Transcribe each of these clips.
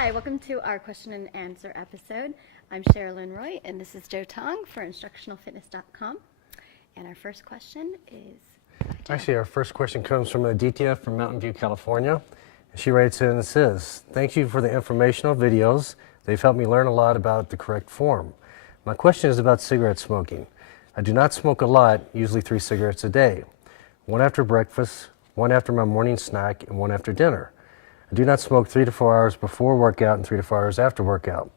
Hi, welcome to our question and answer episode. I'm Sherilyn Roy, and this is Joe Tong for InstructionalFitness.com. And our first question is... Actually, our first question comes from Aditya from Mountain View, California. She writes in and says, "Thank you for the informational videos. They've helped me learn a lot about the correct form. My question is about cigarette smoking. I do not smoke a lot, usually 3 cigarettes a day. One after breakfast, one after my morning snack, and one after dinner. I do not smoke 3 to 4 hours before workout and 3 to 4 hours after workout.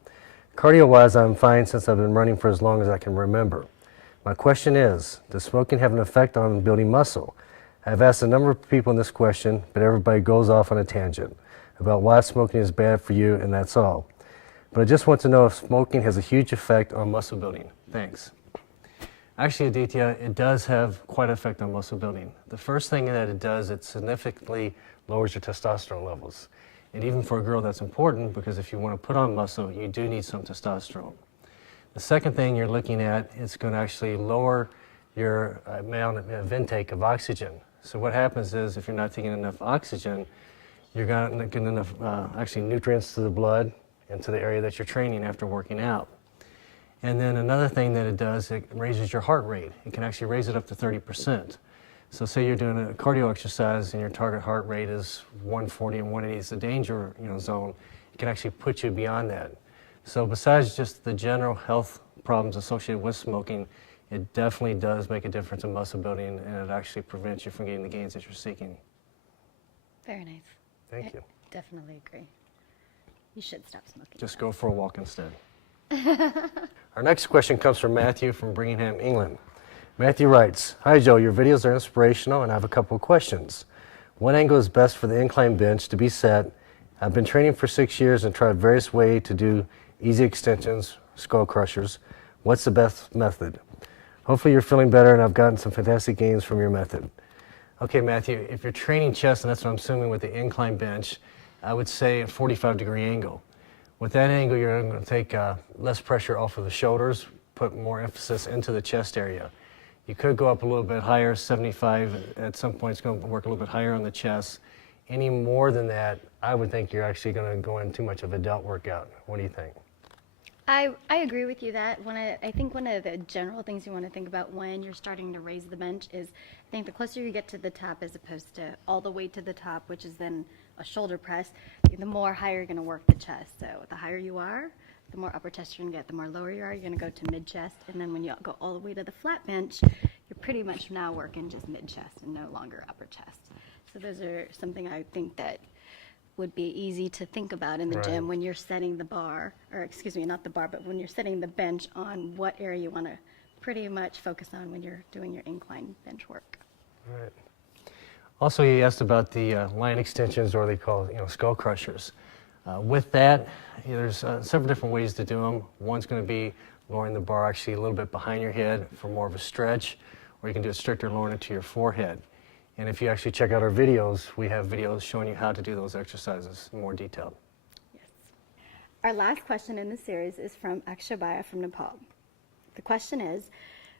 Cardio-wise, I'm fine since I've been running for as long as I can remember. My question is, does smoking have an effect on building muscle? I've asked a number of people in this question, but everybody goes off on a tangent about why smoking is bad for you, and that's all. But I just want to know if smoking has a huge effect on muscle building. Thanks." Actually, Aditya, it does have quite an effect on muscle building. The first thing that it does, it significantly lowers your testosterone levels. And even for a girl, that's important because if you want to put on muscle, you do need some testosterone. The second thing you're looking at is going to actually lower your amount of intake of oxygen. So what happens is if you're not taking enough oxygen, you're not getting enough actually nutrients to the blood and to the area that you're training after working out. And then another thing that it does, it raises your heart rate. It can actually raise it up to 30%. So say you're doing a cardio exercise and your target heart rate is 140 and 180 is the danger zone. It can actually put you beyond that. So besides just the general health problems associated with smoking, it definitely does make a difference in muscle building, and it actually prevents you from getting the gains that you're seeking. Very nice. Thank you. Definitely agree. You should stop smoking. Just go for a walk instead. Our next question comes from Matthew from Birmingham, England. Matthew writes, "Hi Joe, your videos are inspirational and I have a couple of questions. What angle is best for the incline bench to be set? I've been training for 6 years and tried various ways to do easy extensions, skull crushers. What's the best method? Hopefully you're feeling better and I've gotten some fantastic gains from your method." Okay, Matthew, if you're training chest, and that's what I'm assuming with the incline bench, I would say a 45-degree angle. With that angle, you're going to take less pressure off of the shoulders, put more emphasis into the chest area. You could go up a little bit higher, 75. At some point, it's going to work a little bit higher on the chest. Any more than that, I would think you're actually going to go in too much of a delt workout. What do you think? I agree with you that I think one of the general things you want to think about when you're starting to raise the bench is I think the closer you get to the top as opposed to all the way to the top, which is then a shoulder press, the more higher you're going to work the chest. So the higher you are, the more upper chest you're going to get. The more lower you are, you're going to go to mid-chest. And then when you go all the way to the flat bench, you're pretty much now working just mid-chest and no longer upper chest. So those are something I think that would be easy to think about in the gym when you're setting the bar, or excuse me, not the bar, but when you're setting the bench on what area you want to pretty much focus on when you're doing your incline bench work. Right. Also, you asked about the line extensions, or they call skull crushers. With that, there's several different ways to do them. One's going to be lowering the bar actually a little bit behind your head for more of a stretch, or you can do it stricter, lowering it to your forehead. And if you actually check out our videos, we have videos showing you how to do those exercises in more detail. Yes. Our last question in the series is from Akshabaya from Nepal. The question is,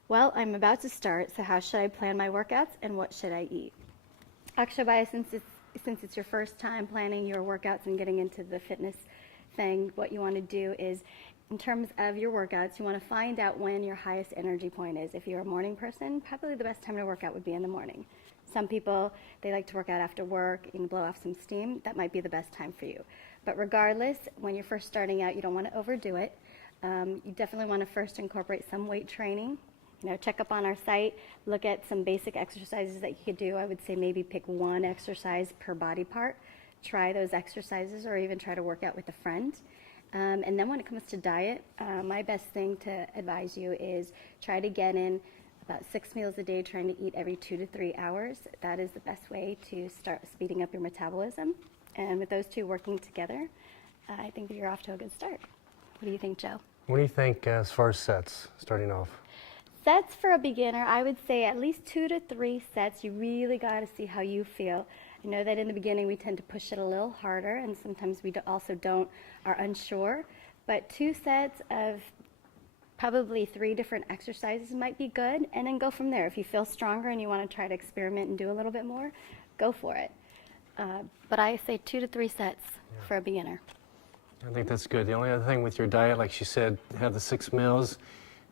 well, I'm about to start, so how should I plan my workouts and what should I eat? Akshabaya, since it's your first time planning your workouts and getting into the fitness thing, what you want to do is, in terms of your workouts, you want to find out when your highest energy point is. If you're a morning person, probably the best time to work out would be in the morning. Some people, they like to work out after work and blow off some steam. That might be the best time for you. But regardless, when you're first starting out, you don't want to overdo it. You definitely want to first incorporate some weight training. Check up on our site, look at some basic exercises that you could do. I would say maybe pick one exercise per body part. Try those exercises, or even try to work out with a friend. And then when it comes to diet, my best thing to advise you is try to get in about 6 meals a day, trying to eat every 2 to 3 hours. That is the best way to start speeding up your metabolism. And with those two working together, I think that you're off to a good start. What do you think, Joe? What do you think as far as sets, starting off? Sets for a beginner, I would say at least 2 to 3 sets. You really got to see how you feel. I know that in the beginning we tend to push it a little harder, and sometimes we also are unsure. But 2 sets of probably 3 different exercises might be good, and then go from there. If you feel stronger and you want to try to experiment and do a little bit more, go for it. But I say 2 to 3 sets for a beginner. I think that's good. The only other thing with your diet, like she said, have the 6 meals.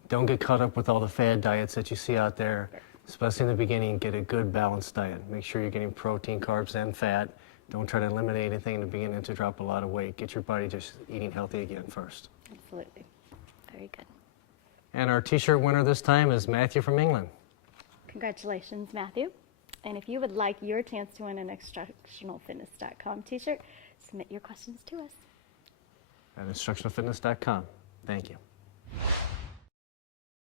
Don't get caught up with all the fad diets that you see out there, especially in the beginning. Get a good balanced diet. Make sure you're getting protein, carbs, and fat. Don't try to eliminate anything in the beginning to drop a lot of weight. Get your body just eating healthy again first. Absolutely. Very good. And our t-shirt winner this time is Matthew from England. Congratulations, Matthew. And if you would like your chance to win an instructionalfitness.com t-shirt, submit your questions to us. At instructionalfitness.com. Thank you.